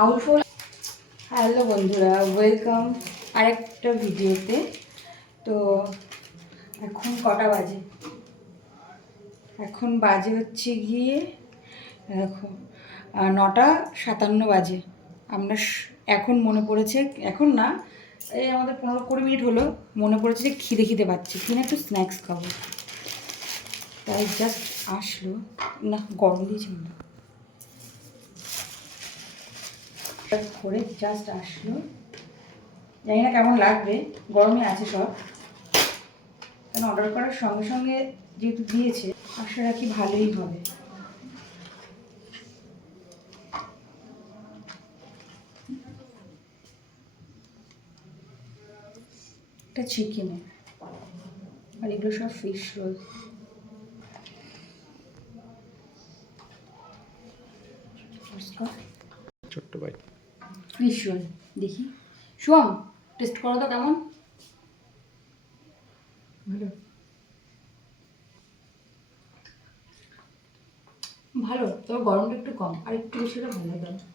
আউটফুল। Hello বন্ধুরা, welcome আরেকটা ভিডিওতে। তো এখন কটা বাজে? এখন বাজে হচ্ছে গিয়ে দেখো 9:57 বাজে। আমরা এখন মনে পড়েছে, এখন না, এই আমাদের 15-20 মিনিট হলো মনে পড়েছে যে খিদে খিদে পাচ্ছে, কিনা একটু স্ন্যাক্স খাবো। তাই জাস্ট আসলো, না গরম দিয়েছে না করে জাস্ট আসলো। জানি না কেমন লাগবে, গরমে আছে সব, কারণ অর্ডার করার সঙ্গে সঙ্গে যেহেতু দিয়েছে আশা রাখি ভালোই হবে। এটা চিকেনে, আর এগুলো সব ফিশ রোল। ছোট্ট ভাই ফিশ রোল দেখি। শুভম, টেস্ট করো তো কেমন। ভালো, ভালো, তবে গরমটা একটু কম, আর একটু বেশি হলে ভালো লাগবে।